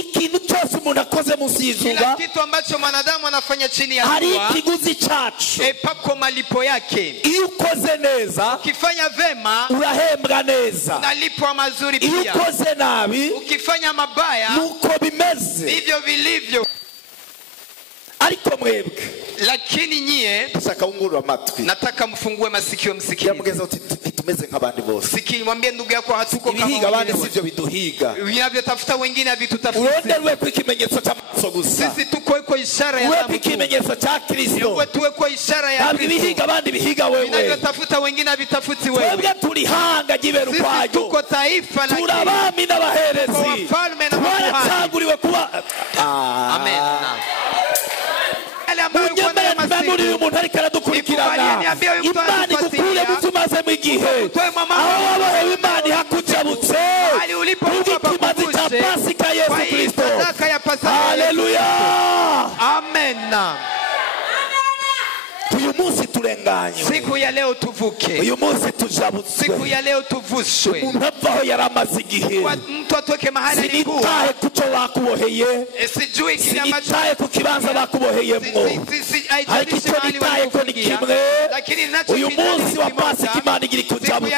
ikintu cyose umuntu akoze munsi y'izuba, kila kitu ambacho mwanadamu anafanya chini ya hari jua, ikiguzi cyacu. pako malipo yake. Iyo ukoze neza, Ukifanya vema, urahembwa neza. unalipwa mazuri Iyo pia. ukoze nabi, Ukifanya mabaya, nuko bimeze. ndivyo vilivyo. Ariko mwebwe, Lakini nyie, ndashaka ungurura amatwi. nataka mfungue masikio msikilize. Yamugeza uti tumeze nk'abandi bose. Sikili, mwambie ndugu yako hatuko kama Ibihiga abandi wengine. sivyo biduhiga. Vinavyotafuta wengine havitutafuti. Uronderwe ku ikimenyetso cy'amaso gusa. Sisi tuko kwa ishara ya Uwe damu ku tu. ikimenyetso cya Kristo. Uwe tuwe kwa ishara ya Ntabwo ibihiga Kristo. abandi bihiga wewe. Vinavyotafuta wengine havitafuti wewe. Twebwe turi hanga giberu Sisi kwayo. tuko taifa la Turabami n'abaherezi. wafalme na makuhani. Twaracaguriwe kuba. Amen. Unyemere tumanuriye umuntu ariko aradukurikirana. Imana igukure mu tumazemo igihe. Aho wabahewe Imana ihakujabutse. Ikimazi cya Pasika Yesu Kristo. Haleluya. Amen. Uyu munsi turenganye. Siku ya leo tuvuke. Uyu munsi tujabutse. Siku ya leo tuvushwe. Umuntu avaho yaramaze igihe. Mtu atoke mahali alikuwa. Sinitahe kuco bakuboheye. Sijui kile ambacho. Sinitahe ku kibanza bakuboheyemo. Ariko icyo nitaye ko ni kimwe. Uyu munsi wa Pasika Imana igira ikujabutse.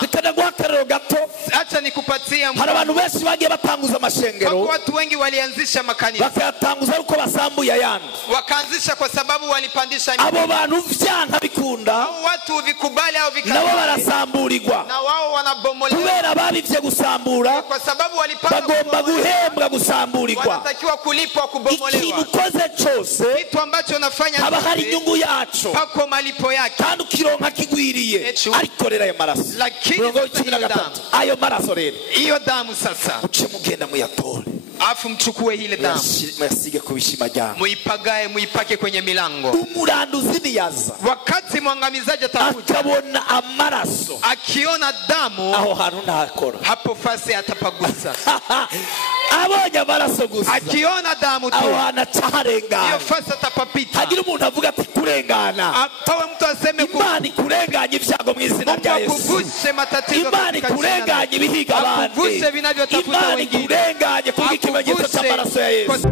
Zikanaguha akarero gato. Acha nikupatia. Hari abantu benshi bagiye batanguza amashengero. Watu wengi walianzisha makanisa. Bakayatanguza uko basambuye ayandi. Wakaanzisha kwa sababu walipandisha. Abo bantu vyanka bikunda. Watu vikubali au vikubali. Nabo barasamburirwa. Na wao wanabomolewa. Kubera babivye gusambura. Kwa sababu walipanga. Bagomba guhembwa gusamburirwa. Wanatakiwa kulipwa kubomolewa. Ikintu ukoze cyose. Kitu ambacho unafanya. Haba hari inyungu yacu. Pako malipo yake. Kandi ukironka kigwiriye. Ariko rero ayo maraso. Lakini ayo maraso rero. Iyo damu sasa. Uce mugenda muyatore. Afu mchukue ile damu. Mwasige kubishima jana. Muipagae, muipake kwenye milango. Umuranduzi niyaza. Wakati mwangamizaji atakuja. Akabona amaraso. Akiona damu. Aho hantu ntakora. Hapo fasi atapagusa. Abonye amaraso gusa. Akiona damu tu. Aho anatarengana. Iyo fasi atapapita. Hagira umuntu avuga ati kurengana. Pawe mtu aseme Imana kurenganya ibyago mu izina rya Yesu. Kuvushe matatizo. Imana kurenganya ibihiga abandi. Kuvushe vinavyotafuta wengine. Imana kurenganya kuko ikimenyetso cy'amaraso ya Yesu.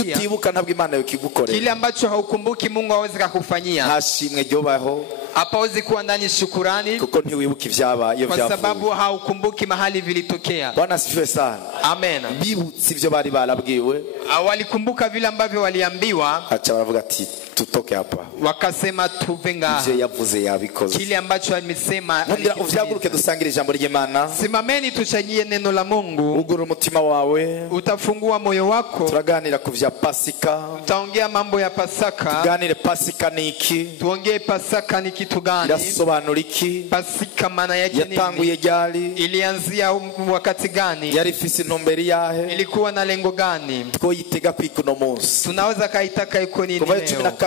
Utibuka ntabwo Imana yokigukorera. Kile ambacho haukumbuki Mungu hawezi kukufanyia. Hashimwe ryobaho. Hapawezi kuwa ndani shukrani. Kuko ntiwibuka ivyaba iyo kwa sababu haukumbuki mahali vilitokea. Bwana asifiwe sana. Amen. Bibutse ivyo bari barabwiwe. Walikumbuka vile ambavyo waliambiwa. Acha baravuga ati tutoke hapa. Wakasema tuvenga. Ivyo yavuze yabikoze. Kile ambacho amesema. Ngira uvyaguruke dusangire ijambo ry'Imana. Simameni tuchajie neno la Mungu. Ugura umutima wawe. Utafungua moyo wako. Turaganira ku vya Pasika. Tutaongea mambo ya Pasaka. Tuganire Pasika ni iki? Tuongee Pasaka ni kitu gani? Irasobanura iki? Pasika maana yake nini? Yatanguye ryari? Ilianzia wakati gani? Yari ifise intumbero yahe? Ilikuwa na lengo gani? Twoyitega kwikuno munsi. Tunaweza kaitaka iko nini leo?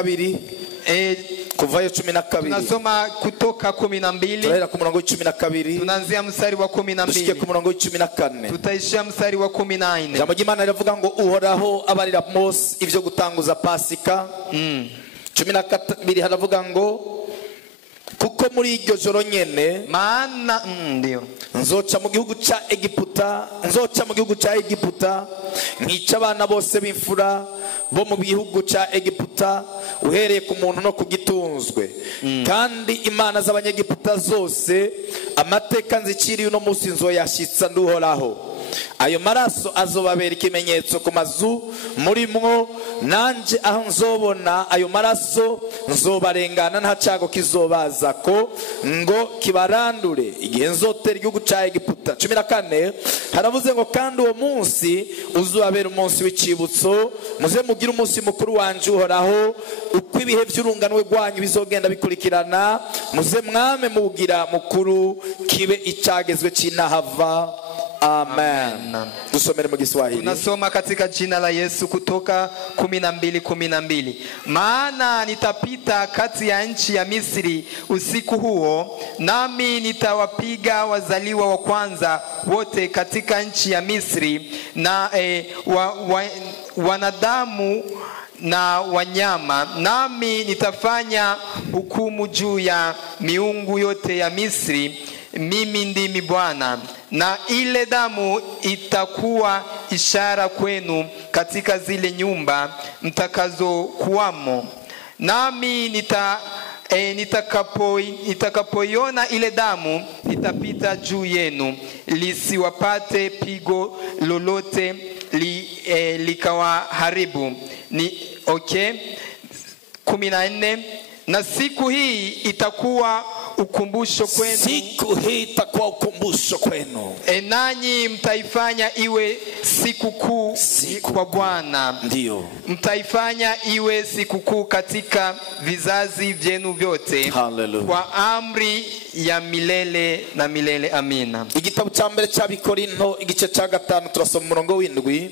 Kuvayo 12. Tunasoma Kutoka 12. Turahera ku murongo 12. Tunaanzia mstari wa 12. Tushike ku murongo 14. Tutaishia mstari wa 14. Jambo ry'Imana riravuga ngo uhoraho abarira Mose ivyo gutanguza Pasika. 12 haravuga ngo kuko muri iryo joro nyene maana ndio nzoca mu gihugu ca Egiputa nkica abana bose b'imfura bo mu bihugu ca Egiputa uhereye ku muntu no ku gitunzwe kandi imana z'abanyegiputa zose amateka nziciriye uno munsi nzoyashitsa nduhoraho. Ayo maraso azobabera ikimenyetso ku mazu muri mwo, nanje aho nzobona ayo maraso nzobarengana nta cyago kizobaza ko ngo kibarandure igihe nzotera igihugu ca Egiputa. 14 haravuze ngo kandi uwo munsi uzubabera umunsi w'icibutso, muze mugire umunsi mukuru wanje uhoraho, uko ibihe by'urunganwe rwanyu bizogenda bikurikirana, muze mwame mugira mukuru kibe icagezwe c'inahava. Amen. Tusomere mu Kiswahili. Tunasoma katika jina la Yesu Kutoka 12:12. Maana nitapita kati ya nchi ya Misri usiku huo, nami nitawapiga wazaliwa wa kwanza wote katika nchi ya Misri na wanadamu na wanyama, nami nitafanya hukumu juu ya miungu yote ya Misri. Mimi ndimi Bwana. Na ile damu itakuwa ishara kwenu katika zile nyumba mtakazokuwamo. Nami nitakapoiona ile damu itapita juu yenu, lisiwapate pigo lolote likawaharibu. Okay. 14. Na siku hii itakuwa ukumbusho kwenu. Siku hii itakuwa ukumbusho kwenu. Nanyi mtaifanya iwe sikukuu kwa Bwana. Ndio. Mtaifanya iwe sikukuu katika vizazi vyenu vyote. Hallelujah. Kwa amri ya milele na milele. Amina. Igitabo cya mbere cy'Abikorinto igice cya 5 turasoma umurongo w'7.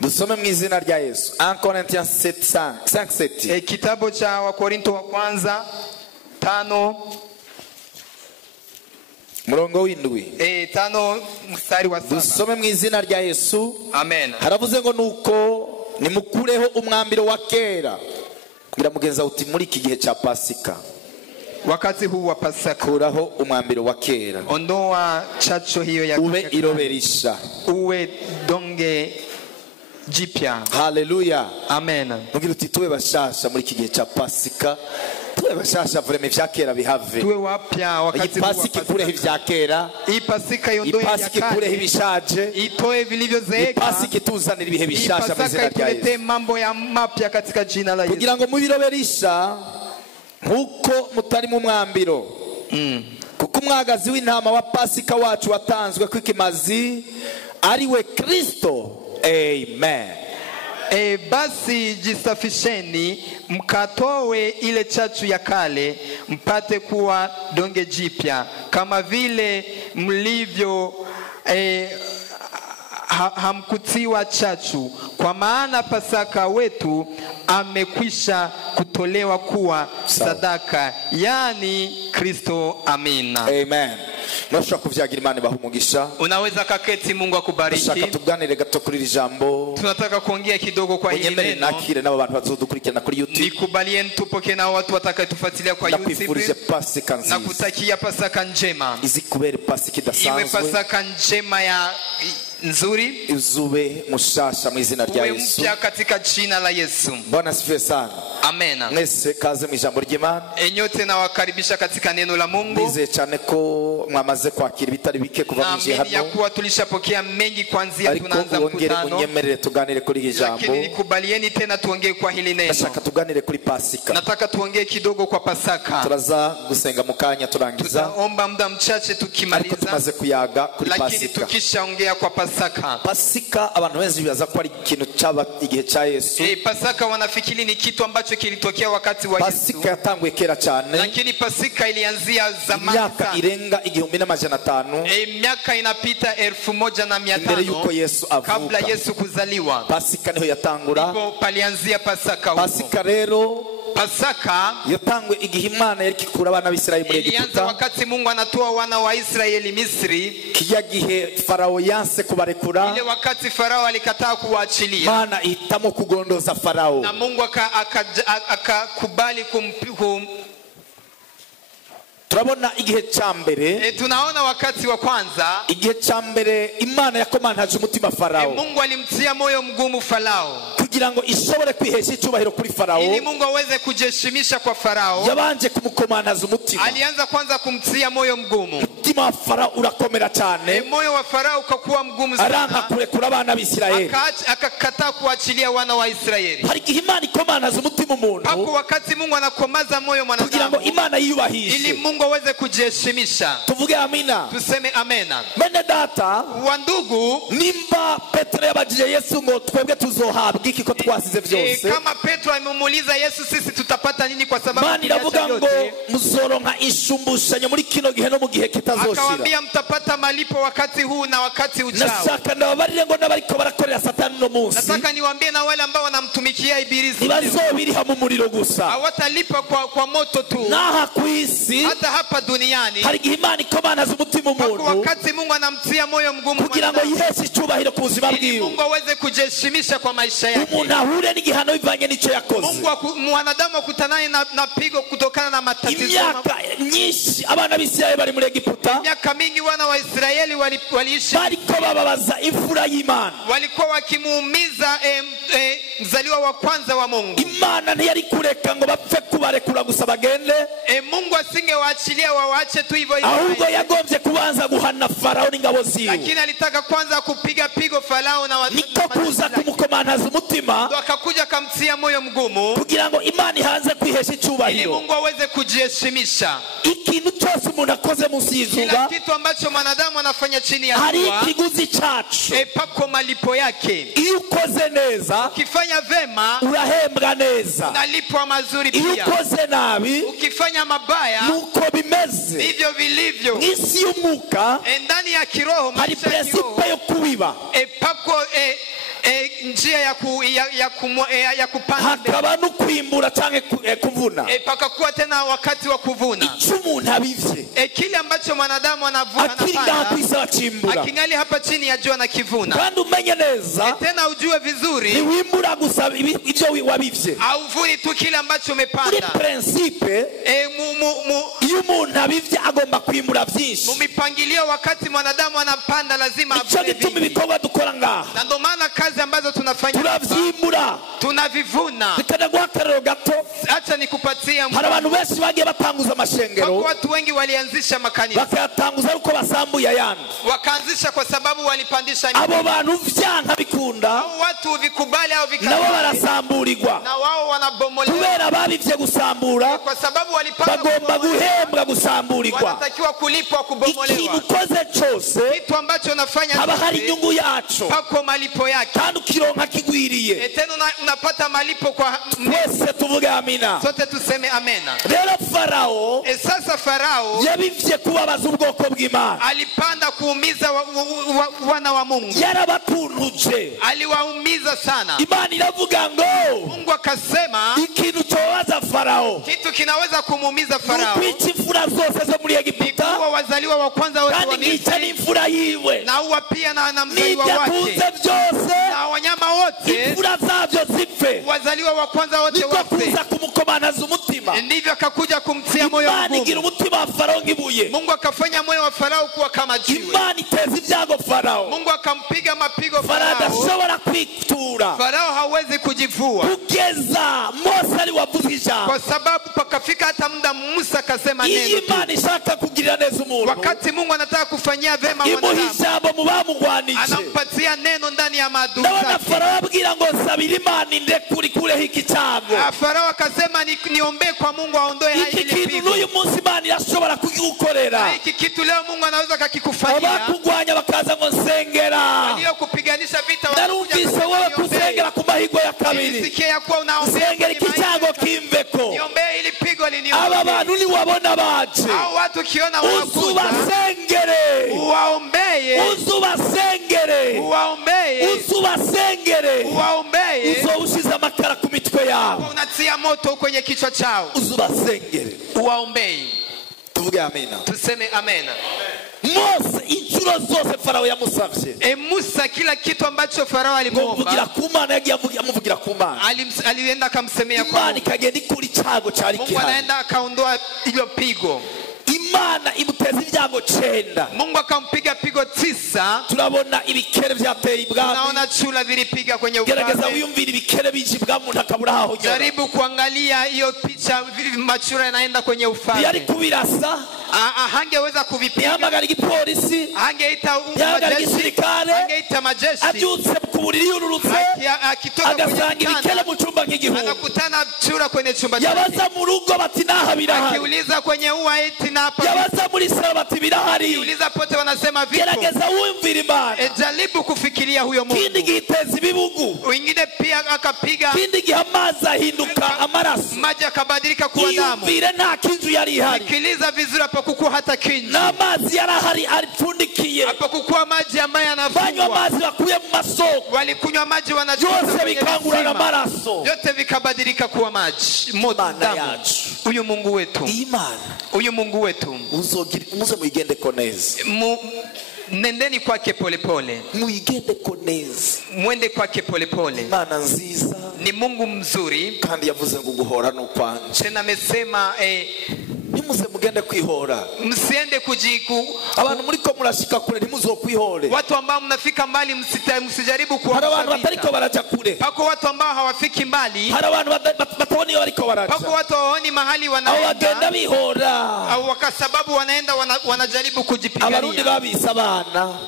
Dusome mu izina rya Yesu. 1 Corinthians 5:7. Kitabu cha Wakorinto wa kwanza 5 murongo w'7. 5 mstari wa 7. Dusome mu izina rya Yesu. Amen. Haravuze ngo nuko nimukureho umwambiro wa kera. Kugira mugenza uti muri iki gihe cya Pasika. Wakati huu wa Pasaka, kuraho umwambiro wa kera. Ondoa chacho hiyo ya ube iroberisha. Uwe donge jipya. Haleluya. Amen. Mugira uti tuwe bashasha muri iki gihe cya Pasika. Tuwe bashasha vreme vya kera bihave. Tuwe wapya wakati huu wa Pasika kureho ivya kera. Hii Pasika yondoe ya Pasika kureho ibishaje. Itoe vilivyozeeka. Pasika tuzanira ibihe bishasha mu izina rya Yesu. Tulete mambo ya mapya katika jina la Yesu. Kugira ngo mubiroberisha nkuko mutari mu mwambiro. Kuko umwagazi w'intama wa Pasika wacu watanzwe kw'ikimazi ari we Kristo. Amen. Basi jisafisheni mkatowe ile chachu ya kale mpate kuwa donge jipya kama vile mlivyo hamkutiwa chachu, kwa maana Pasaka wetu amekwisha kutolewa kuwa sadaka, yani Kristo. Amina. Amen. Nashaka kuvyagira Imana bahumugisha. Unaweza kaketi, Mungu akubariki. Nashaka tuganire gato kuri jambo. Tunataka kuongea kidogo kwa hili neno. Nakire n'abo bantu bazodukurikirana kuri YouTube. Nikubalieni tupokee na watu watakayetufuatilia kwa YouTube. Nakwifurije Pasika nziza. Nakutakia Pasaka njema. Izikubere Pasika idasanzwe. Iwe Pasaka njema ya nzuri. Uzube mushasha mu izina rya Yesu. Mpya katika jina la Yesu. Bwana asifiwe sana. Amen. Mwese kaze mu ijambo ry'Imana. Enyote na wakaribisha katika neno la Mungu. Nize cyane ko mwamaze kwakira bitari bike kuva mu hano. Ya kuwa tulishapokea mengi kuanzia tunaanza mkutano. Unyemerere tuganire kuri hili jambo. Lakini nikubalieni tena tuongee kwa hili neno. Nashaka tuganire kuri Pasika. Nataka tuongee kidogo kwa Pasaka. Turaza gusenga mukanya turangiza. Tutaomba muda mchache tukimaliza. Tumaze kuyaga kuri Pasika. Lakini tukishaongea kwa Pasaka. Pasika abantu wengi bibaza ko ari ikintu cyaba igihe cya Yesu. Pasaka wanafikiri ni kitu ambacho kilitokea wakati wa Yesu. Pasika yatanguye kera cyane. Lakini Pasika ilianzia zamani sana. Miaka irenga 1500. Miaka inapita 1500 mbere yuko Yesu avuka. Kabla Yesu kuzaliwa. Pasika niho yatangura. Ndipo palianzia Pasaka huko. Pasika rero Pasaka yatangwe igihe Imana yari kikura abana b'Israeli muri Egiputa. Ilianza wakati Mungu anatoa wana wa Israeli Misri. Kijya gihe Farao yanse kubarekura. Ile wakati Farao alikataa kuwaachilia. Imana ihitamo kugondoza Farao. Na Mungu akakubali turabona igihe cya mbere. Tunaona wakati wa kwanza. Igihe cya mbere Imana yakomantaje umutima Farao. Mungu alimtia moyo mgumu Farao. Kugira ngo ishobore kwihesha icyubahiro kuri Farao. Ili Mungu aweze kujiheshimisha kwa Farao. Yabanje kumukomantaza umutima. Alianza kwanza kumtia moyo mgumu. Umutima wa Farao urakomera cyane. Moyo wa Farao ukakuwa mgumu sana. Aranka kurekura abana b'Israeli. Akakataa kuachilia wana wa Israeli. Hari igihe Imana ikomantaza umutima umuntu. Hapo wakati Mungu anakomaza moyo mwanadamu. Kugira ngo Imana yiyubahishe. Ili Mungu aweze kujiheshimisha. Tuvuge amina. Tuseme amena. Bene data, wa ndugu, nimba Petro yabajije Yesu ngo twebwe tuzohabwa iki ko twasize byose. Kama Petro amemuuliza Yesu sisi tutapata nini kwa sababu Imana iravuga ngo muzoronka ishumbushanyo muri kino gihe no mu gihe kitazoshira. Akawaambia mtapata malipo wakati huu na wakati ujao. Nasaka ndababarire ngo nabariko barakorera Satani no munsi. Nataka niwaambie na wale ambao wanamtumikia ibilisi. Ibazobiriha mu muriro gusa. Hawatalipa kwa moto tu. Naha kwisi. Hata hapa duniani. Hari igihe Imana ikomantaza umutima umuntu. Wakati Mungu anamtia moyo mgumu kugira ngo yiheshe icyubahiro ku buzima bwiwe. Mungu aweze kujiheshimisha kwa maisha yake. umuntu ahure n'igihano bivanye n'icyo yakoze. Mwanadamu akutanane na pigo kutokana na matatizo. Imyaka nyinshi abana b'Isirayeli bari muri Egiputa, miaka mingi wana wa Israeli waliishi, bariko bababaza imfura y'Imana, walikuwa wakimuumiza mzaliwa wa kwanza wa Mungu. Imana ntiyari kureka ngo bapfe kubarekura gusa bagende, Mungu asingewaachilia waache tu hivyo hivyo, ahubwo yagombye kubanza guhana Farao n'ingabo ziwe. Lakini alitaka kwanza kupiga pigo Farao na watu, niko kuza kumukomantaza umutima, ndo akakuja kamtia moyo mgumu kugira ngo Imana ihanze kwihesha icyubahiro, ili Mungu aweze kujiheshimisha. Ikintu cyose umuntu akoze munsi y'izuba, kila kitu ambacho mwanadamu anafanya chini ya jua, hari ikiguzi cyacu, pako malipo yake. Iyo ukoze neza, ukifanya vema, urahembwa neza, unalipwa mazuri pia. Iyo ukoze nabi, ukifanya mabaya, nuko bimeze. hivyo vilivyo. Isi y'umwuka, ndani ya kiroho, hari principe yo kubiba, pako njia ya kupanda, hakaba no kwimbura cyangwa kuvuna, pakakuwa tena wakati wa kuvuna. Icyo umuntu abivye, kile ambacho mwanadamu anavuna anapanda, akingali hapa chini ya jua na kivuna. Kandi umenye neza, tena ujue vizuri, ni wimbura gusa ibyo wabivye, hauvuni tu kile ambacho umepanda. Muri principe, iyo umuntu abivye agomba kwimbura byinshi. Mu mipangilio, wakati mwanadamu anapanda lazima avune. Icyo gituma ibikorwa dukora ngaha, na ndio maana kazi ambazo tunafanya turavyimbura, tunavivuna. Nitanaguha akarero gato. Acha nikupatia, hari abantu benshi bagiye batanguza amashengero, watu wengi walianzisha makanisa, bakayatanguza uko basambuye ayandi, wakaanzisha kwa sababu walipandisha. Abo bantu vyanka bikunda, hao watu vikubali au vikataza, nabo barasamburirwa, na wao wanabomolewa. Kubera babivye gusambura, kwa sababu walipanda, bagomba guhembwa gusamburirwa, wanatakiwa kulipwa kubomolewa. Ikintu ukoze cyose, kitu ambacho unafanya, haba hari inyungu yacu, pako malipo yake, kandi ukironka kigwiriye. Tena unapata malipo kwa twese tuvuge amina, sote tuseme amena. Rero Farao, sasa Farao yabivye kubabaza ubwoko bw'Imana, alipanda kuumiza wana wa Mungu, yarabatunuje, aliwaumiza sana. Imana iravuga ngo, Mungu akasema, ikintu cyobaza Farao, kitu kinaweza kumuumiza Farao, kwica imfura zose zo muri Egiputa, kuwa wazaliwa wa kwanza wote wa Misri, imfura yiwe, na uwa pia na mzaliwa wake, byose, na wanyama wote, imfura zavyo zipfe, wazaliwa wa kwanza wote wafe. Kuza kumukomantaza umutima, ndivyo akakuja kumtia moyo mgumu. Imana igira umutima wa Farao ngibuye, Mungu akafanya moyo wa Farao kuwa kama jiwe. Imana iteza ibyago Farao, Mungu akampiga mapigo Farao adashobora kwitura, Farao hawezi kujivua, kugeza Mose ali wavuze ijambo, kwa sababu pakafika hata muda Musa akasema neno. Imana ishaka kugirira neza umuntu, wakati Mungu anataka kufanyia vema mwanadamu, ijambo mu bamugwanije, anampatia neno ndani ya maadui zake. Farao abwira ngo sabira Imana indekuri kure hiki cyago, Farao akasema niombe kwa Mungu aondoe hili pigo. Iki kitu uyu munsi Imana irashobora kugigukorera, hiki kitu leo Mungu anaweza kakikufanyia. abakugwanya bakaza ngo nsengera, ndio kupiganisha vita, narumvise wowe kusengera ku mahigwa ya kabiri, sikia ya kuwa unaombea nsengera iki cyago kimveko, niombe ili pigo liniombe. aba bantu ni wabona baje, hao watu kiona wanakuja, uzubasengere, uwaombeye, uzubasengere, uzubasengere, uzowushiza amakara ku mitwe yabo, unatia moto kwenye kichwa chao, uzubasengere, uwaombeye. tuvuge amena, tuseme amena. Mose inshuro zose Farao yamusavye, Musa kila kitu ambacho Farao alimuomba, muvugira ku Mana, yagiye amuvugira ku Mana, alienda akamsemea kwa Imana ikagenda ikuri cyago cyari Mungu, anaenda akaondoa hilo pigo. Imana imuteza ibyago 9, Mungu akampiga pigo 9. turabona ibikere byateye ibwami, tunaona chula vilipiga kwenye ufalme. gerageza wiyumvira ibikere bije ibwami ntakabura haho nyora, jaribu kuangalia hiyo picha, machura yanaenda kwenye ufalme. yari kubirasa, hangeweza kuvipiga, yahamagara igipolisi, hangeita majeshi, abyutse ku buriri yururutse, agasanga ibikere mu cyumba nk'igihumbi, anakutana chura kwenye chumba chake, yabaza mu rugo bati naha birahari, akiuliza kwenye ua eti na hapa, yabaza muri sala bati birahari, akiuliza pote wanasema vipo. gerageza wumvira Imana, jaribu kufikiria huyo Mungu. kindi giteza ibibugu, wengine pia akapiga, kindi gihamaza hinduka amaraso, maji akabadilika kuwa damu. yumvire nta kinzu yari ihari, sikiliza vizuri, hapakukuwa hata kinji, na mazi yarahari alipfundikiye, hapakukuwa maji ambayo banywa yanafungwa, mazi bakuye mu masoko, walikunywa maji wanachota, byose bikangura na maraso, yote vikabadilika kuwa maji, damu. Huyu Mungu wetu, Imana huyu Mungu wetu, muze muigendeko neza, nendeni kwake polepole, muyigende ko neza. mwende kwake polepole. Imana nziza Ni Mungu mzuri, kandi yavuze ngo guhora no kwanje. tena amesema Nimuze mugende kwihora. msiende kujiku. Abantu muri ko murashika kure ntimuzokwihore. Watu ambao mnafika mbali msijaribu Hari abantu kuamsha batariko vita. baraja kure. Pako watu ambao hawafiki mbali. Hari abantu batabona iyo bariko baraja. Pako watu hawaoni mahali Abo bagenda wanaenda, bihora. au kwa sababu wanaenda wanajaribu Abarundi kujipigania. babisa abana.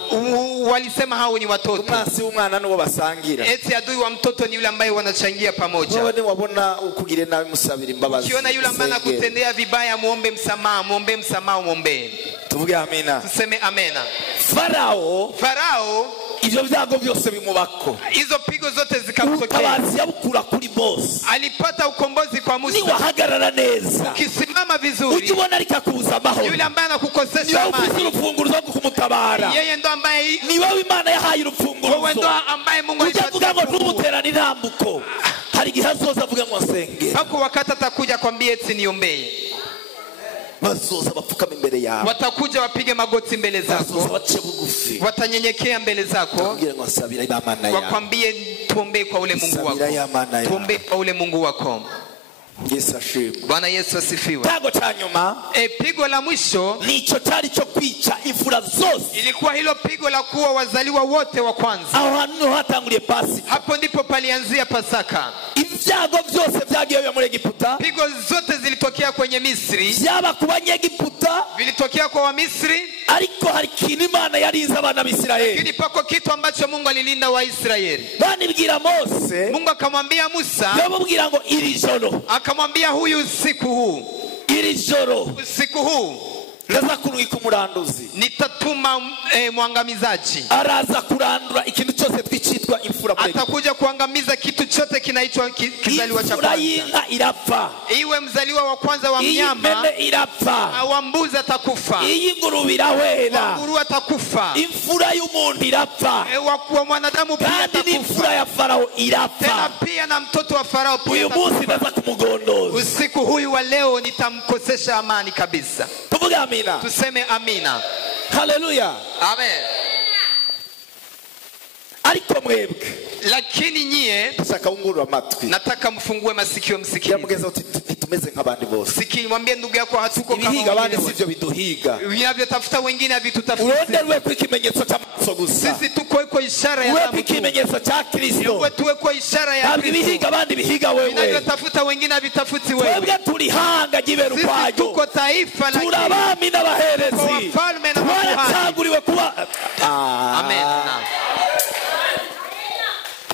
Walisema hao ni watoto. Umwasi w'umwana nuwo basangira. Eti adui wa mtoto ni yule ambaye wanachangia pamoja. Wewe ni wabona ukugire nabi musabira imbabazi. Ukiona yule ambaye anakutendea vibaya, muombe msamaha, muombe msamaha, muombe. Tuvuge amina. Tuseme amena. Farao ivyo vyago byose bimubako. hizo pigo zote zikamtokea. Utabazi yabukura kuri boss. Alipata ukombozi kwa Musa. Ni wahagarara neza. Ukisimama vizuri, Ukibona alikakuza amahoro. yule ambaye anakukosesha Niwe ufite amani, urufunguzo rwo kumutabara. yeye ndo ambaye, Ni wewe Imana yahaye urufunguzo. wewe ndo ambaye Mungu Ujavuga ngo alipatia. ntumuterane intambuko. Hari igihe azoza avuga ngo nsenge. Hapo wakati atakuja kwambie eti niombee. Bazoza bapfukama imbere yawe. Watakuja wapige magoti mbele Bazoza zako, bace bugufi. watanyenyekea mbele zako, Kugira ngo asabira Imana yawe. wakwambie tuombee kwa ule Mungu wako, tuombee kwa ule Mungu wako. Yesu ashimwe. Bwana Yesu asifiwe. Tago cha nyuma Pigo la mwisho nico cyari cyo kwica imfura zose. ilikuwa hilo pigo la kuwa wazaliwa wote wa kwanza. Aho hantu hatanguriye Pasika. Hapo ndipo palianzia Pasaka. Ibyago byose byagiye muri Egiputa. Pigo zote zilitokea kwenye Misri, Byaba ku Banyegiputa, vilitokea kwa Wamisri, ariko hari kintu Imana yarinze abana b'Isirayeli. lakini pako kitu ambacho Mungu alilinda Waisraeli. Banibwira Mose, Mungu akamwambia Musa, yamubwira ngo iri joro, akamwambia huyu usiku huu ndaza kurungika umuranduzi. nitatuma mwangamizaji. Araza kurandura ikintu cyose twicitwa imfura muri Egiputa. Atakuja kuangamiza kitu chote kinaitwa kizaliwa cha Imfura kwanza. y'inka irapfa. Iwe mzaliwa wa kwanza wa mnyama, Iy'impene irapfa. wa mbuzi atakufa, Iy'ingurube irahwera. wa nguruwe atakufa, Imfura y'umuntu irapfa. wa mwanadamu pia Kandi n'imfura atakufa. ya Farao Tena irapfa. pia na mtoto wa Farao pia Uyu atakufa. munsi ndaza kumugondoza. Usiku huyu wa leo nitamkosesha amani kabisa. Tuvuge amina. Tuseme amina. Haleluya. Amen. Ariko mwebwe, Lakini nyie, ndashaka wungurura amatwi. nataka mfungue masikio, msikie. Yamugeza uti nitumeze nk'abandi bose. Sikii, mwambie ndugu yako hatuko kama Ibihiga abandi wengine. sivyo biduhiga. Vinavyotafuta wengine havitutafuti. Uronderwe ku ikimenyetso cy'amaraso gusa. Sisi tuko iko ishara ya Uwe ku damu tu. ikimenyetso cya Kristo. Uwe tuwe kwa ishara ya Ntabwo ibihiga Kristo. abandi bihiga wewe. Vinavyotafuta wengine havitafuti wewe. Twebwe turi hanga jibera Sisi ukwayo. tuko taifa la Turabami n'abaherezi. Tuko wafalme na makuhani. Twaracaguriwe kuba. Amen.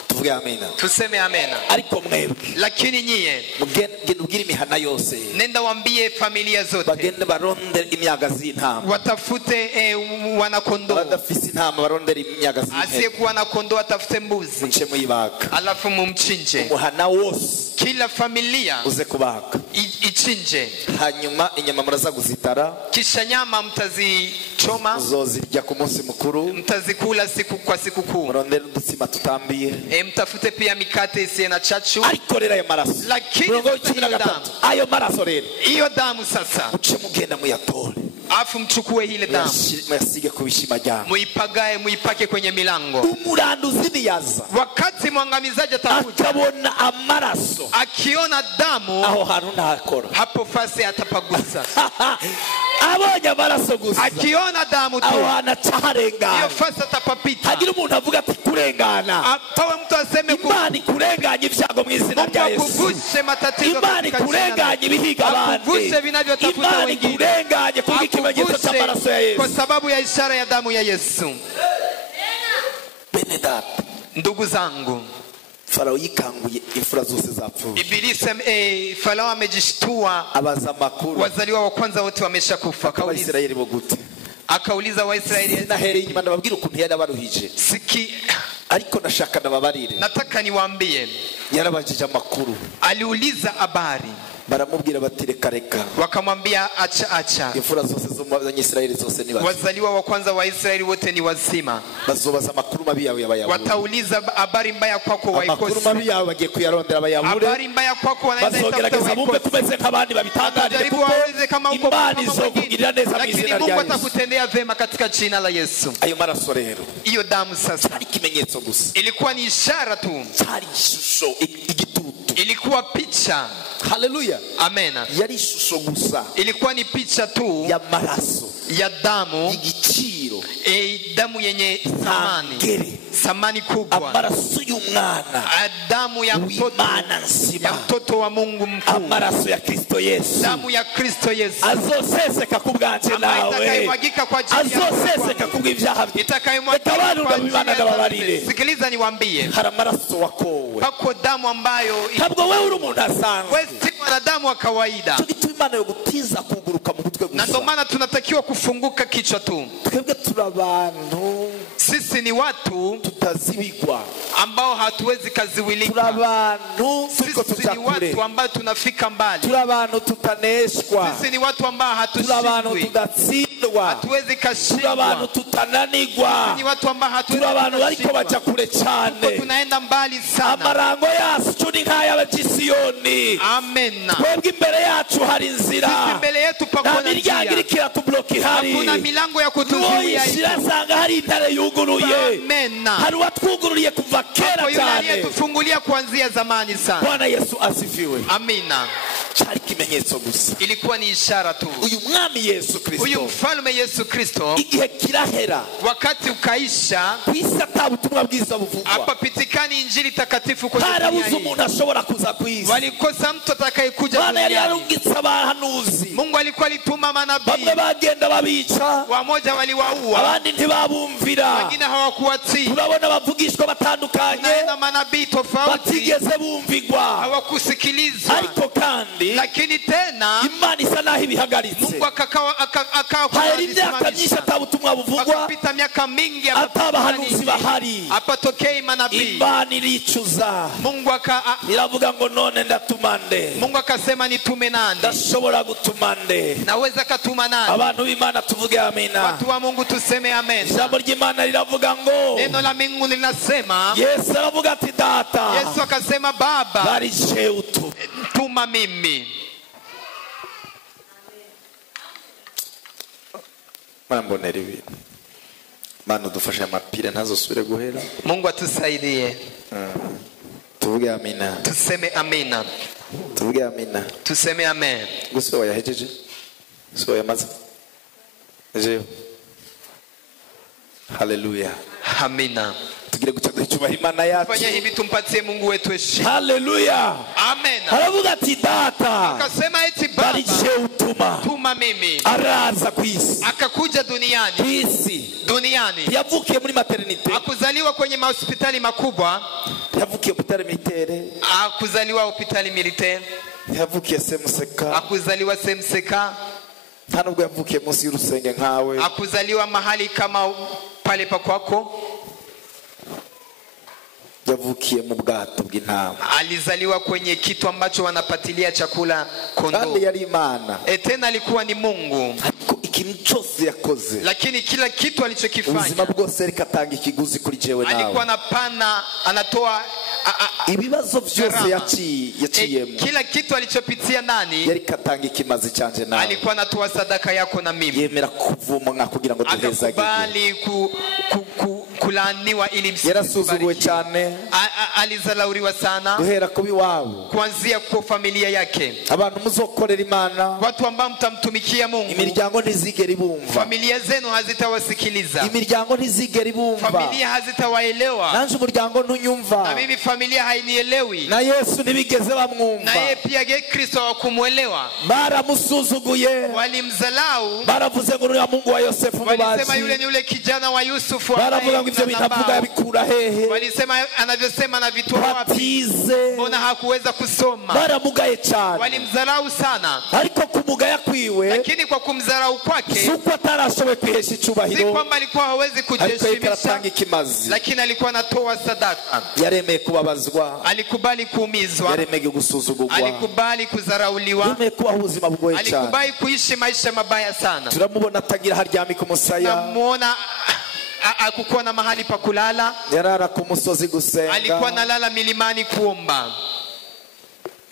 Tuvuge amina. Tuseme amena. Ariko mwebwe, Lakini nyie, mugende ubwire imihana yose. nenda waambie familia zote Bagende barondera imyaga z'intama. watafute wanakondoo. Abadafise intama barondera imyaga z'intama. Asiyekuwa na kondoo atafute mbuzi, Muce muyibaga. alafu mumchinje. Umuhana wose Kila familia uze kubaga. ichinje, Hanyuma inyama muraza kuzitara. kisha nyama mtazichoma, Uzozirya ku munsi mukuru. mtazikula siku kwa siku kuu. Murondera udutsima tutambiye. Mtafute pia mikate isiyo na chachu. Ariko rero ayo maraso. Lakini Murongo sasa hiyo w'13. damu, Ayo maraso rero. hiyo damu sasa, Muce mugenda muyatore. afu mchukue ile damu, Muyasige ku bishima ryanyu. muipagae, muipake kwenye milango. Umuranduzi niyaza. Wakati mwangamizaji atakuja, Akabona amaraso. akiona damu, Aho hantu ntakora. hapo fasi atapagusa. Abonye amaraso gusa. Akiona damu tu, Aho hantu hiyo acaharengana. fasi atapapita. Hagira umuntu avuga ati kurengana. Pawe mtu aseme Imana ikurenganya ibyago mu izina Mungu rya Yesu. akuvushe matatizo Imana katika jina la ikurenganya ibihiga abandi. Akuvushe vinavyotafuta Imana wengine. ikurenganye kubwo ikimenyetso cy'amaraso ya kwa Yesu. sababu ya ishara ya damu ya Yesu. Bene data, Ndugu zangu, Farao yikanguye imfura zose zapfuye. Ibilisi Farao amejishtua, Abaza amakuru. wazaliwa wa kwanza wote wameshakufa. Abayisirayeli bo gute? Akauliza Waisraeli, Nahereye inyuma ndababwira ukuntu yari abaruhije. Ariko nashaka ndababarire. nataka niwaambie, Yarabajije amakuru. aliuliza habari. baramubwira bati reka reka, wakamwambia acha. imfura zose zo mu Banyisirayeli zose ni bazima, Wazaliwa wa kwanza wa Israeli wote ni wazima. bazobaza amakuru mabi yawe y'Abayahudi, Watauliza habari mbaya kwako amakuru waikosi. mabi yawe bagiye kuyarondera Abayahudi, Habari mbaya kwako wanaenda bazogerageza bumve waikosi. tumeze nk'abandi babitangarire, Jaribu kuko waweze kama uko Imana kama izokugirira neza mu lakini izina Mungu rya Yesu. atakutendea vema katika jina la Yesu. Ayo maraso rero Hiyo damu sasa cyari ikimenyetso gusa, ilikuwa ni ishara tu, cyari ishusho, igitutu. ilikuwa picha. Haleluya, Amen. yari ishusho gusa Ilikuwa ni picha tu y'amaraso ya damu, y'igiciro, damu yenye ntangere, thamani kubwa, amaraso y'umwana damu ya w'Imana nzima, ya mtoto wa Mungu mkuu, amaraso ya Kristo Yesu, damu ya Kristo Yesu azoseseka ku bwanje ambayo nawe, itakayomwagika kwa ajili yako, azoseseka ku bw'ibyaha bye. itakayomwagika Reka abantu kwa ajili ndabibana yako. ndababarire, Sikiliza niwaambie, hari amaraso wakowe, pako damu ambayo ntabwo wewe uri umuntu asanzwe. wewe si mwanadamu wa kawaida, Cyo gituma Imana yo gutiza kuguruka mu mutwe na ndio gusa. maana tunatakiwa kufunguka kichwa tu. Twebwe turi abantu Sisi ni watu tutazibigwa, ambao hatuwezi turi kaziwilika. abantu turiko Sisi tuja ni kure, watu ambao tunafika mbali. turi abantu tutaneshwa, Sisi ni watu ambao turi abantu hatushindwi, tudatsindwa, hatuwezi turi kashindwa. abantu tutananigwa, Ni watu ambao hatuwezi turi abantu bariko baja kashindwa. kure cyane. Tunaenda mbali sana. Amarango yacu ni nk'ay'Abagisiyoni, Amen. twebwe imbere yacu hari inzira, Sisi mbele yetu nta pako na miryango njia. iriko iratubloka ihari, Hakuna milango ya nuwo kutuzuia. yishira asanga hari intare yuguruye, Amen. hari uwatwugururiye kuva kera Hapo yule cyane. aliyetufungulia kuanzia zamani sana. Bwana Yesu asifiwe. Amina. Cyari ikimenyetso gusa. Ilikuwa ni ishara tu. Uyu mwami Yesu Huyu Kristo mfalme Yesu Kristo igihe kirahera wakati ukaisha, ku isi ata butumwa bwiza buvugwa, hapapitikani injili takatifu kwenye dunia harabuze hii. umuntu ashobora kuza ku isi. Walikosa mtu atakayekuja Bwana yari duniani. yarungitse abahanuzi, Mungu alikuwa alituma manabii, bamwe bagenda babica, wamoja waliwaua, abandi ntibabumvira. wengine hawakuwatii. Turabona abavugishwa batandukanye Tunaenda manabii tofauti batigeze bumvigwa, hawakusikilizwa, ariko kandi lakini tena Imana isa naho ibihagaritse. Mungu akawa Hari imyaka myinshi ata butumwa buvugwa, akapita miaka mingi ata abahanuzi bahari, hapatokei manabii. Imana iricuza, Mungu iravuga ngo none ndatuma nde? Mungu akasema nitume nani? Ndashobora gutuma nde? Naweza katuma nani? Abantu b'Imana tuvuge amina. Watu wa Mungu tuseme amen. Ijambo ry'Imana riravuga ngo, Neno la Mungu linasema, Yesu aravuga ati data, Yesu akasema Baba, barije utu. tuma mimi. Mwambonera ibintu. Mana udufashe amapire ntazosubire guhera. Mungu atusaidie. Tuvuge amina. Tuseme amina. Tuvuge amina. Tuseme amen. Gusa wayahejeje? Gusa wayamaze? Ejo. Haleluya. Amina. Tugire gucyaduha icyubahiro Imana yacu. Fanya hivi tumpatie Mungu wetu heshima. Haleluya. Amen. Aravuga ati data, Akasema eti Baba, barije utuma. tuma mimi. Araza ku isi. Akakuja Ku duniani. isi. Duniani. Yavukiye muri maternite. Hakuzaliwa kwenye mahospitali makubwa. Yavukiye ku bitaro militaire. Hakuzaliwa hospitali militaire. Yavukiye semuseka. Hakuzaliwa semseka. Nta nubwo yavukiye munsi y'urusenge nkawe. Hakuzaliwa mahali kama pale pa kwako. Yavukiye mu bwato bw'intama. Alizaliwa kwenye kitu ambacho wanapatilia chakula Kandi kondoo. yari Imana. Tena alikuwa ni Mungu, Ariko ikintu cyose yakoze, lakini kila kitu ubuzima alichokifanya bwose rikatanga ikiguzi kuri jewe alikuwa nawe. anatoa Ibibazo byose gharama. yaciyemo, Kila kitu alichopitia nani, yari katanga ikimazi cyanje nawe. alikuwa anatoa sadaka yako na mimi. Yemera kuvumwa kugira ngo duhezagirwe. Akakubali kulaaniwa ili Yarasuzuguwe cyane, alizalauriwa sana, guhera kubi wabo. kuanzia kwa familia yake. Abantu muzokorera Imana, Watu ambao mtamtumikia Mungu, imiryango ntizigera ibumva. familia zenu hazitawasikiliza, Imiryango ntizigera ibumva. familia hazitawaelewa. Nanje umuryango ntunyumva. Na mimi familia hainielewi. Na Yesu ntibigeze bamwumva. Na yeye pia Kristo hawakumuelewa. Baramusuzuguye, Walimzalau, baravuze ngo uriya Mungu wa Yosefu walisema mubazi. yule ni yule kijana wa Yusufu Baravuga ngo ngo ivyo bintu avuga yabikura hehe, walisema anavyosema na vitu wapi, batize, mbona hakuweza kusoma, baramugaye cyane, walimdharau sana. ariko kumugaya kwiwe Lakini kwa kumdharau kwake suko atarashoboye kwihesha si icubahiro, kwamba alikuwa hawezi ariko kujiheshimisha, yaratanga ikimazi, lakini alikuwa anatoa sadaka, yaremeye kubabazwa, alikubali kuumizwa, yaremeye gusuzugurwa, alikubali kudharauliwa, yaremeye kubaho ubuzima bugoye cyane. alikubali kuishi maisha mabaya sana. Turamubona atagira haryamika umusaya, Namuona akukuwa na mahali pa kulala, yarara ku musozi gusenga, alikuwa nalala milimani kuomba.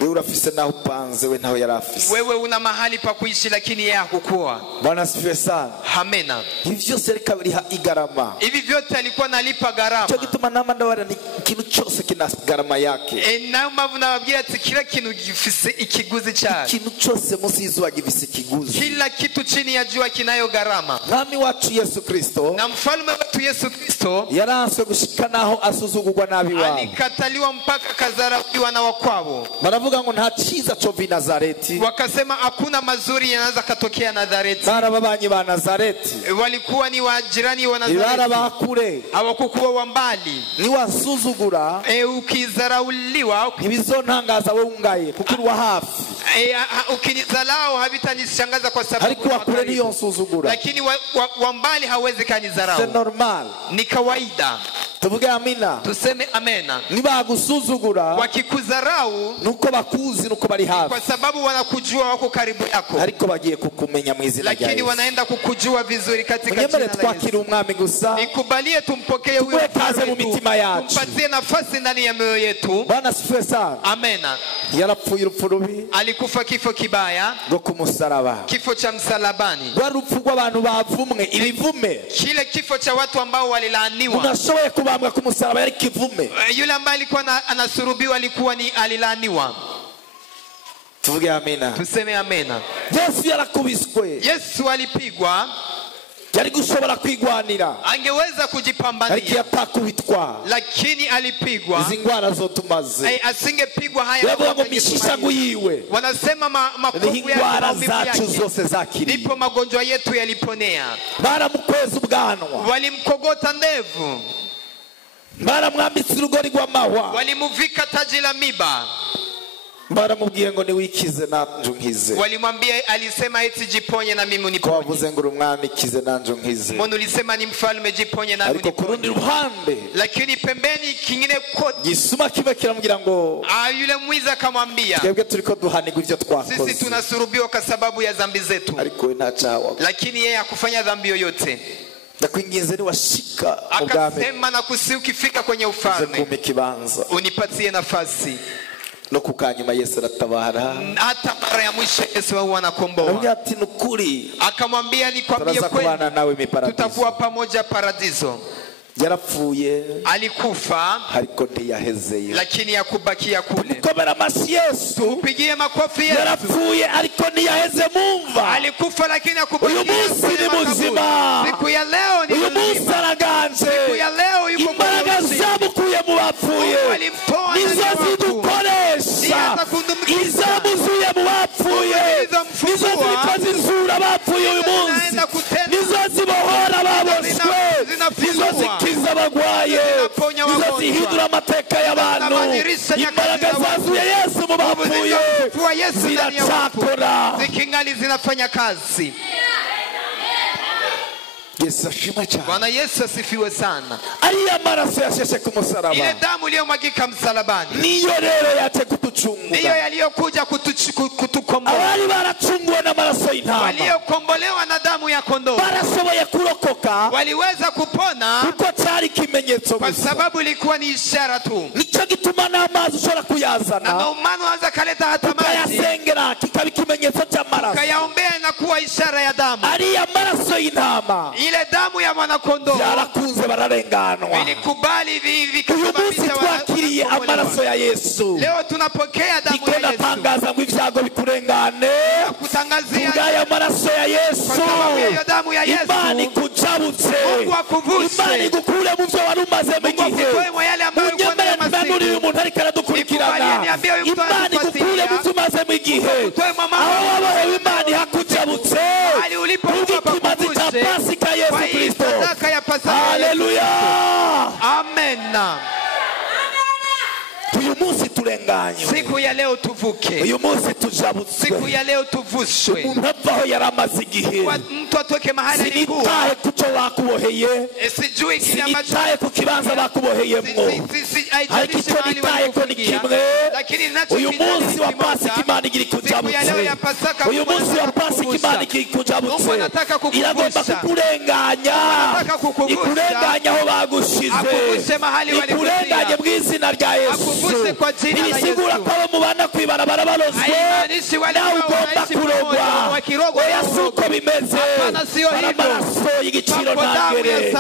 wewe urafise naho upanze, we ntaho yarafise. Wewe una mahali pa kuishi lakini yeye hakukuwa. Bwana asifiwe sana. Amena. Hivyo serikali iliha igarama, Hivi vyote alikuwa nalipa gharama. cyo gituma nama ndawara ni ikintu cyose kina garama yake. Nayo mpamvu nababwira ati kila kintu gifise ikiguzi cyake. Ikintu cyose munsi y'izuba gifise ikiguzi. Kila kitu chini ya jua kinayo gharama. Mwami wacu Yesu Kristo, Na mfalme wetu Yesu Kristo yaranswe gushika naho asuzugurwa nabi wao, alikataliwa mpaka kadharauliwa na wakwao. baravuga ngo nta cyiza cyo vi Nazareti, Wakasema hakuna mazuri yanaweza katokea Nazareti. barababanyi ba Nazareti, Walikuwa ni wajirani wa Nazareti, barabakure, hawakukuwa wa mbali. ni wasuzugura, Ukizarauliwa, ntibizontangaza we ungaye kuko uri wa hafi, ukinizalao havitanishangaza kwa sababu ariko wakure niyo nsuzugura. lakini wa mbali hawezi C'est kanizarau. normal. Ni kawaida. Tuvuge amina. Tuseme amena. Nibagusuzugura Wakikudharau nuko bakuzi, nuko bari hafi, kwa sababu wanakujua wako karibu yako, ariko bagiye kukumenya mu izina rya lakini Yesu. wanaenda kukujua vizuri katika jina Nyemere la Yesu. twakira umwami gusa, Nikubalie tumpokee huyo Tuwekaze mu mitima yacu. tumpatie nafasi ndani ya mioyo yetu. Bwana asifiwe sana. Amena. Yarapfuye urupfu rubi Alikufa kifo kibaya, rwo ku musaraba, kifo cha msalabani, rwa rupfu rw'abantu bavumwe, ibivume. kile kifo cha watu ambao walilaaniwa. Unashoboye kubambwa ku musaraba yari kivume. Yule ambaye alikuwa anasurubiwa alikuwa ni alilaaniwa. Tuvuge amina. Tuseme amena. Yesu yarakubiswe, Yesu alipigwa, yari gushobora kwigwanira, angeweza ariko kujipambania, yatakubitwa lakini alipigwa. izi ngwara zotumaze. Asingepigwa haya Yavuga ngo mishishago yiwe wanasema makovu ni ingwara yake, zacu zose zakiriye. ndipo magonjwa yetu yaliponea. Baramukweza ubwanwa, Walimkogota ndevu, baramwambitse urugori rw'amahwa, walimuvika taji la miba, baramubwiye ngo niwikize nanje unkize. walimwambia, alisema eti jiponye na mimi Ko uniponye. wavuze ngo uri umwami kize nanje unkize, Mbona ulisema ni mfalme, jiponye na mimi ariko ku rundi uniponye. ruhande Lakini pembeni kingine kote, gisuma kibe kiramubwira ngo yule mwizi akamwambia, twebwe turiko duhanirwa ivyo sisi twakoze, tunasurubiwa kwa sababu ya dhambi zetu, ariko we nta cyaha. lakini yeye hakufanya dhambi yoyote. Ndakwinginze niwashika mu bwami, Akasema na kusi, ukifika kwenye uze ufalme kumpa ikibanza. unipatie nafasi. No kukanyuma Yesu aratabara, Hata mara ya mwisho Yesu huwa anakomboa. avuga ati nukuri Akamwambia, nikwambie turaza kweli, kubana nawe miparadiso. tutakuwa pamoja paradiso. Yarapfuye Alikufa ariko ntiyahezeyo. lakini yakubakia kule. Komera amashyi Yesu. Pigie makofi Yesu. Yarapfuye ariko ntiyaheze mumva. Alikufa lakini yakubakia. Uyu munsi ni muzima. Siku ya leo ni Uyu munsi mzima. araganje. Siku ya leo yuko imbaraga zamukuye mu bapfuye nizo zidukoresha, izamuzuye mu bapfuye nizo ziriko zizura abapfuye uyu munsi, nizo zibohora ababoshwe, nizo zikiza abagwaye, nizo zihindura amateka y'abantu. Imbaraga zazuye Yesu mu bapfuye ziracakora, zikingali zinafanya kazi. Yesu ashimwe cyane. Bwana Yesu asifiwe sana. Ariya maraso yasheshe ku musaraba, Ile damu iliyomwagika msalabani, niyo rero yaje kutuchunga, ndiyo yaliyokuja kutukomboa. Abari barachungwa na maraso y'intama, waliokombolewa na damu ya kondoo, barashoboye kurokoka, waliweza kupona kuko cyari ikimenyetso kwa gusa. sababu ilikuwa ni ishara tu. Nicyo gituma n'amazi ushobora Na kuyazana ndio maana waza kaleta hata maji, ukayasengera kikaba ikimenyetso cy'amaraso. kayaombea na kuwa ishara ya damu. Ariya maraso y'intama, Ile damu ya mwana kondoo byarakunze bararenganwa. ilikubali Uyu munsi twakiriye amaraso ya Yesu. Leo tunapokea damu Niko ya Yesu. ndatangaza ngo ibyago bikurengane Kutangazia kubw'aya maraso ya Yesu. kwa sababu ya hiyo damu ya Yesu. Imana ikujabutse, Mungu akuvushe. Imana igukure mu byo wari umazemo igihe. akutoe mwa yale ambayo ulikuwa nayo Unyemere mpanuri uyu muntu ariko aradukurikirana, Nikubalie, niambie uyu mtu Imana atufuatilia. igukure mu byo umazemo igihe, Akutoe mwa mambo aho ya wabohewe Yesu. Imana ihakujabutse, Mahali ulipo Mungu Kubw'ikimazi cya apakuvushe Pasika Yesu kwa hii Kristo. sadaka ya Pasaka ya Yesu Haleluya. Kristo. Amen. Uyu munsi turenganywe. Siku ya leo tuvuke. Uyu munsi tujabutswe. Siku ya leo tuvushwe. Umuntu avaho yaramaze igihe. Mtu atoke mahali alikuwa. Sinitaye kuco bakuboheye. Sijui kile ambacho. Sinitaye ku kibanza bakuboheyemwo. Ariko icyo nitaye ko ni kimwe. Uyu munsi wa Pasika Imana igiri kujabutse. Uyu munsi wa Pasika Imana igiri kujabutse. Iragomba kukurenganya. Ikurenganya aho bagushize. Ikurenganye mu izina rya Yesu. Ibisigura ko abo mubana kwibarabara barozwe. Nawe ugomba kurogwa. Oya si uko bimeze. Amaraso y'igiciro ntangere.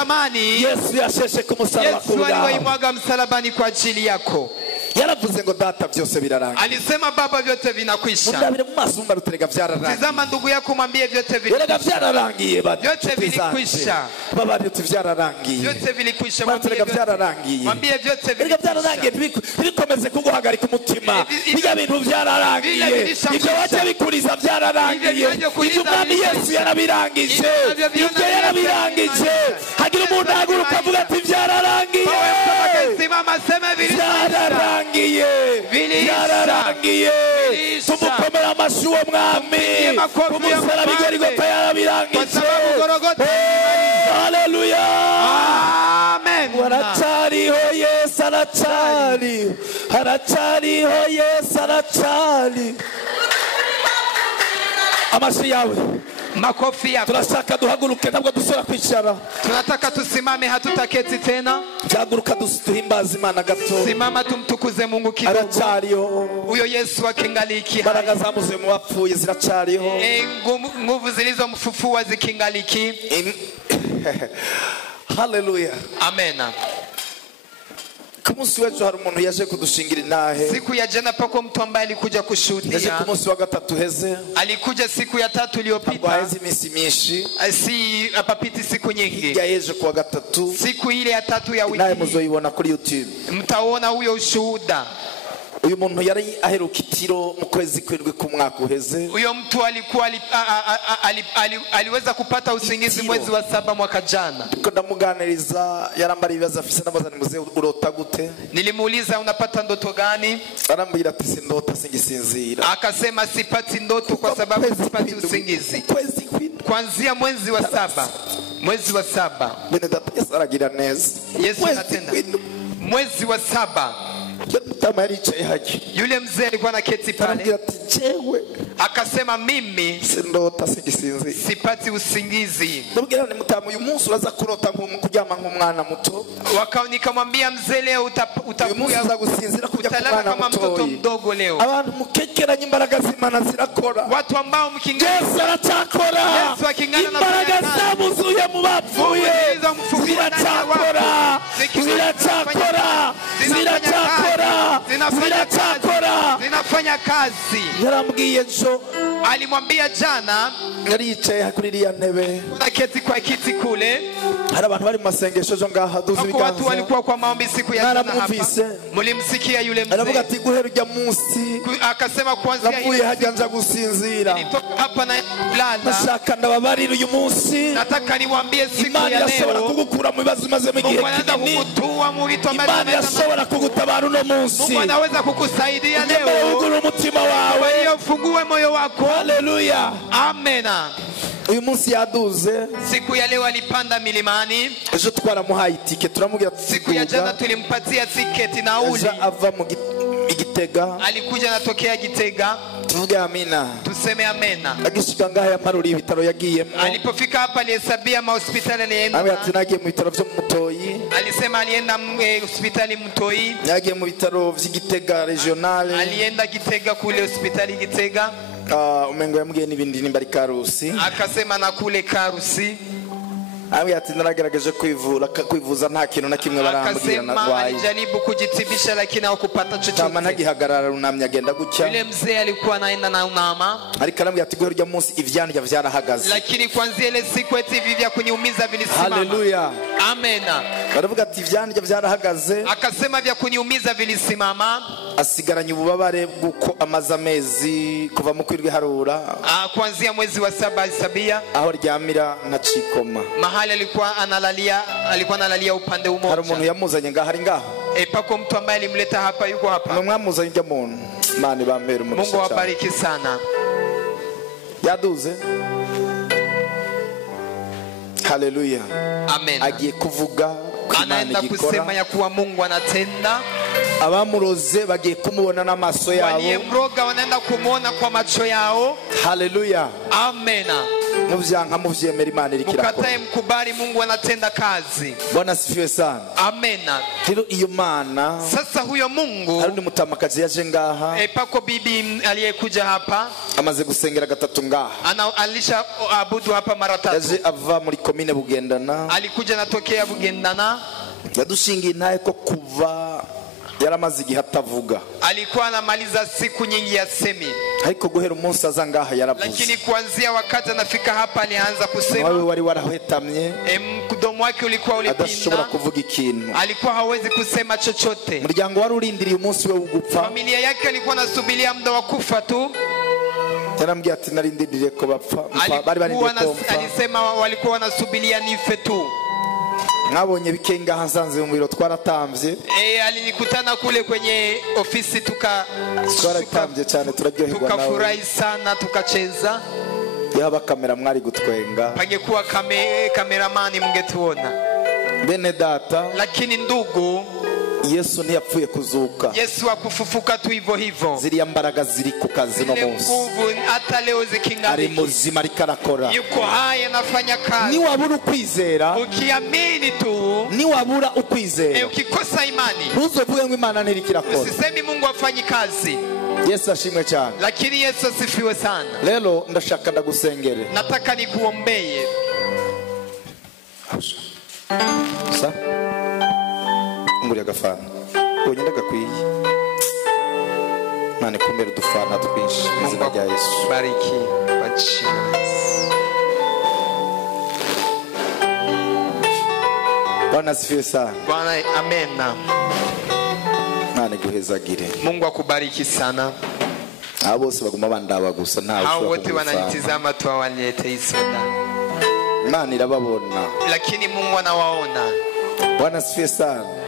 Yesu yasheshe ku musaraba ku bwawe. Yesu aliwaimwaga msalabani kwa ajili yako. Yaravuze ngo data byose birarangiye. Alisema baba vyote vinakwisha. Mundabire mu maso umbaruterega byararangiye. Tazama ndugu yako mwambie vyote vinakwisha. Byararangiye bati. Vyote vilikwisha. Baba vyote byararangiye. Vyote vilikwisha. Mwambie byararangiye. Mwambie vyote vilikwisha. Byararangiye bikomeze kuguhagarika umutima. Bijya bintu byararangiye. Ibyo waje bikuriza byararangiye. Ibyo Umwami Yesu yarabirangije. Ibyo yarabirangije. Hagira umuntu ahaguruka avuga ati byararangiye. Byararangiye. Byararangiye. Tumukomera amashyi uwo mwami. Kumusaraba igorigota yarabirangije. Haleluya. Amen. Haracariho Yesu aracari. Haracariho Yesu aracari. Amashyi yawe. Makofi yako. Turashaka duhaguruke ntabwo dusora kwicara. Tunataka tusimame hatutaketi tena. Tuhaguruka duhimbaza Imana gato. Simama tumtukuze Mungu kidogo. Aracariho. Huyo Yesu akingaliki. Imbaraga zamuze mu bapfuye ziracariho. Nguvu zilizomfufua zikingaliki. Haleluya. Amen. Ku munsi w'ejo hari umuntu yaje kudushingira intahe. Siku ya jana pako mtu ambaye alikuja kushuhudia. Yaje ku munsi wa gatatu heze. Alikuja siku ya 3 iliyopita. Haheze iminsi myinshi. Si apapiti siku nyingi. Yaje ku wa gatatu. Siku ile ya 3 ya wiki. Naye muzoyibona kuri YouTube. Mtaona huyo ushuhuda. Uyu muntu yari aheruka itiro mu kwezi kw'indwi k'umwaka uheze. Huyo mtu alikuwa aliweza kupata usingizi mwezi wa 7 mwaka jana. Ndamuganiriza yarambara ibibazo afise n'abazani muze urota gute. Nilimuuliza unapata ndoto gani? Arambira ati sindota singisinzira. Akasema sipati ndoto kwa sababu sipati usingizi. Kuanzia mwezi wa 7. Mwezi wa 7. Yesu aragira neza. Yesu anatenda. Mwezi wa 7. Yule mzee alikuwa anaketi pale. Akasema mimi sindota singisinzira. Sipati usingizi. Ndabwira ni mutamu uyu munsi uraza kurota nk'umujyama nk'umwana muto. Nikamwambia mzee leo utakuya gusinzira kujya kama mtoto mdogo leo. Abantu mukekeranye imbaraga z'Imana zirakora. Watu ambao mkingana. Yesu aracyakora. Yesu akingana na imbaraga zamuzuye mu bapfuye. Ziracyakora. Ziracyakora. Ziracyakora. Zinafanya kazi. Yarambwiye njo. Alimwambia jana. Yari yicaye kuri iriya ntebe. Aketi kwa kiti kule. Hari abantu bari mu masengesho jo ngaha duzi biganza. Watu walikuwa kwa maombi siku ya jana hapa. Mulimsikia yule mzee. Aravuga ati guhera ujya munsi. Akasema kuanzia navuye hajya nza gusinzira. Nitoka hapa na lala. Nashaka ndababarira uyu munsi. Nataka niwaambie siku ya leo. Imana yashobora kugukura mu bibazo maze mu gihe kinini. Imana yashobora kugutabara uno munsi. Mungu anaweza kukusaidia leo. Ugura umutima wawe. Wewe ufungue moyo wako. Haleluya. Amen. Uyu munsi yaduze. Siku ya leo alipanda milimani. Ejo twaramuhaye itike turamubwira siku ya jana tulimpatia tiketi nauli. Ava mu Gitega. Alikuja natokea Gitega. Tuvuge amina. Tuseme amena. Agishika ngaha yamaruri ibitaro yagiyemo. Alipofika hapa alihesabia mahospitali alienda. Ati nagiye mu bitaro byo Mutoyi. Alisema alienda hospitali Mutoyi. Yagiye mu bitaro vy'Igitega regional. Alienda Gitega kule hospitali Gitega. Umengo yambwiye n'ibindi nimbari Karusi. Akasema na kule Karusi. Ati naragerageje kwivuza nta kintu na kimwe barambwira narwaye. Alijaribu kujitibisha lakini hakupata chochote. Kama nagihagarara runamya agenda gucya. Yule mzee alikuwa anaenda na unama. Ariko arambwira ati guhera munsi ivyandya vyarahagaze. Lakini kuanzia ile siku eti hivi vya kuniumiza vilisimama. Haleluya. Amen. Baravuga ati ivyandya vyarahagaze. Akasema vya kuniumiza vilisimama. asigaranye ububabare bw'uko amaze amezi kuva mu kwirwi harura kuanzia mwezi wa 7 Isabia, aho ryamira nka cikoma. mahali alikuwa analalia upande Hari umoja. umuntu yamuzanye ngaho, ari ngaho. Pako mtu ambaye alimleta hapa, yuko hapa. Mwamuzanye ujya muntu. Imana bampera umugisha. Mungu awabariki sana. Yaduze. Haleluya. Amen. Agiye kuvuga anaenda kusema ya kuwa Mungu anatenda. Abamuroze bagiye kumubona n'amaso yabo. Waliyemroga wanaenda kumuona kwa macho yao. Haleluya. Amen. Muvyanka muvyemera Imana iri kirakora. Mukataye mkubali, Mungu anatenda kazi. Bwana sifiwe sana. Amen. Rero iyo Mana, sasa huyo Mungu, hari mutamakazi yaje ngaha. Pako bibi aliyekuja hapa Amaze gusengera gatatu ngaha. Alisha abudu hapa mara 3. Yaje ava muri komine Bugendana. Alikuja natokea Bugendana. Yadushingiye ntaye ko kuva yaramaze igihe atavuga. Alikuwa anamaliza siku nyingi ya semi. Ariko guhera umunsi azangaha yaravuze. Lakini kuanzia wakati anafika hapa alianza kusema. Wawe wari warahetamye. Mdomo wake ulikuwa ulipinda. Adashobora kuvuga ikintu. Alikuwa hawezi kusema chochote. Muryango wari urindiriye umunsi we ugupfa. Familia yake alikuwa anasubiria muda wa kufa tu. Yarambwiye ati narindiriye ko bapfa. Bari barindiriye ko mpfa. Alisema walikuwa wanasubiria nife tu. Mwabonye bikenga hansanze mu biro twaratamvye. Alinikutana kule kwenye ofisi twaratamvye cyane, turaryoherwa nawe. Tukafurahi sana, tukacheza. Yaba kamera mwari gutwenga. Pangekuwa kameramani mngetuona. Bene data. Lakini ndugu, Yesu ntiyapfuye kuzuka. Yesu akufufuka tu hivyo hivyo. Ziriya mbaraga ziri ku kazi no munsi. Nguvu hata leo zikingaliki. Ari muzima rikarakora. Yuko hai anafanya kazi. Ni wabura ukwizera. Ukiamini tu. Ni wabura ukwizera. Ukikosa imani. Ntuzovuge ngo Imana ntirikirakora. Usisemi Mungu afanyi kazi. Yesu ashimwe cyane. Lakini Yesu asifiwe sana. Lelo ndashaka ndagusengere. Nataka nikuombee. Sa? Nguri agafana. Onyenda gakwiye. Nane kumbera dufana twinshi izina rya Yesu. Bariki bachi. Bwana asifiwe sana. Bwana amen. Nane guhezagire. Mungu akubariki sana. Abo bose baguma bandaba gusa ntawe. Hao wote wananitazama tu awalete isoda. Imana irababona. Lakini Mungu anawaona. Bwana asifiwe sana.